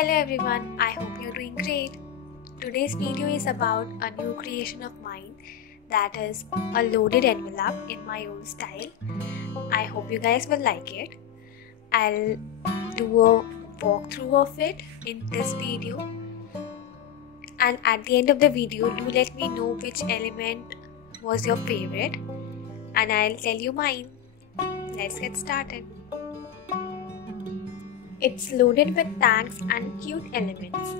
Hello everyone, I hope you're doing great. Today's video is about a new creation of mine, that is a loaded envelope in my own style. I hope you guys will like it. I'll do a walkthrough of it in this video, and at the end of the video do let me know which element was your favorite and I'll tell you mine. Let's get started. It's loaded with tags and cute elements.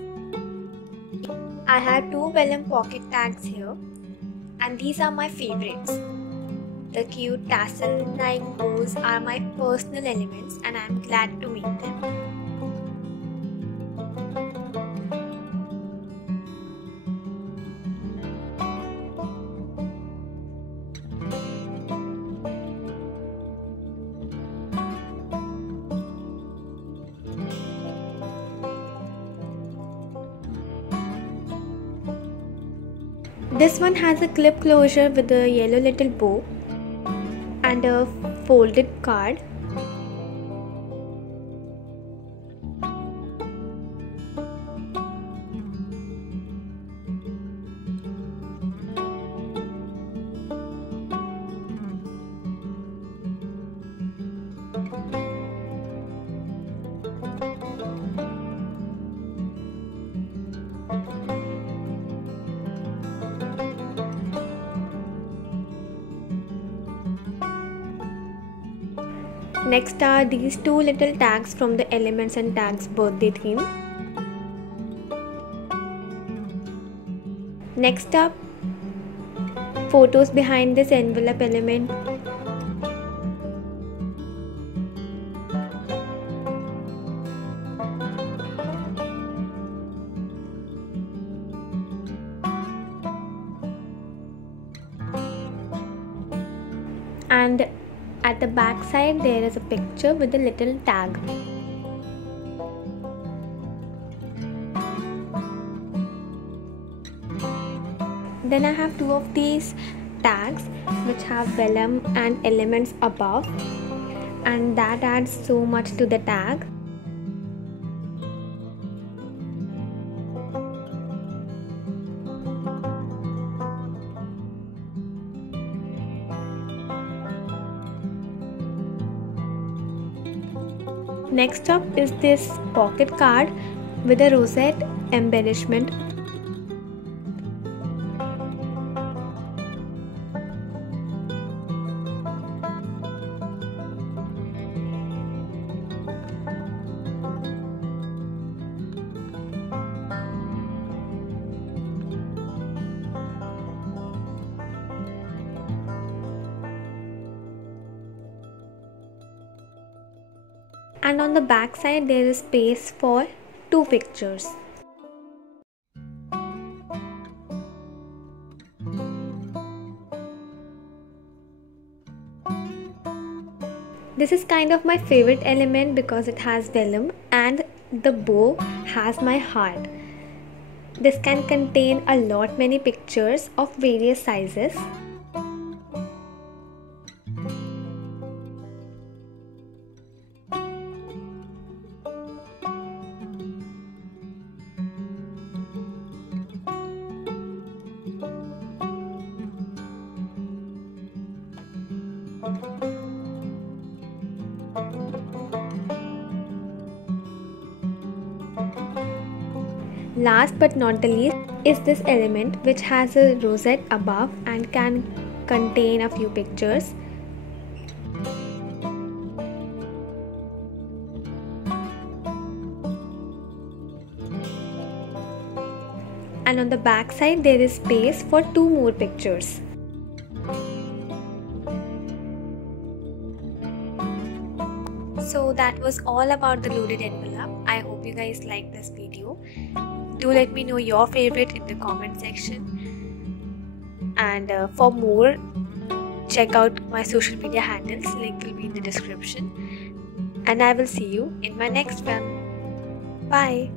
I have two vellum pocket tags here, and these are my favorites. The cute tassel-like bows are my personal elements and I'm glad to make them. This one has a clip closure with a yellow little bow and a folded card. Next are these two little tags from the Elements and Tags birthday theme. Next up, photos behind this envelope element. And at the back side there is a picture with a little tag. Then I have two of these tags which have vellum and elements above, and that adds so much to the tag. Next up is this pocket card with a rosette embellishment. And on the back side there is space for two pictures. This is kind of my favorite element because it has vellum and the bow has my heart. This can contain a lot many pictures of various sizes. Last but not the least is this element which has a rosette above and can contain a few pictures. And on the back side there is space for two more pictures. So that was all about the loaded envelope. I hope you guys liked this video. Do let me know your favorite in the comment section. And for more, check out my social media handles. Link will be in the description. And I will see you in my next one. Bye.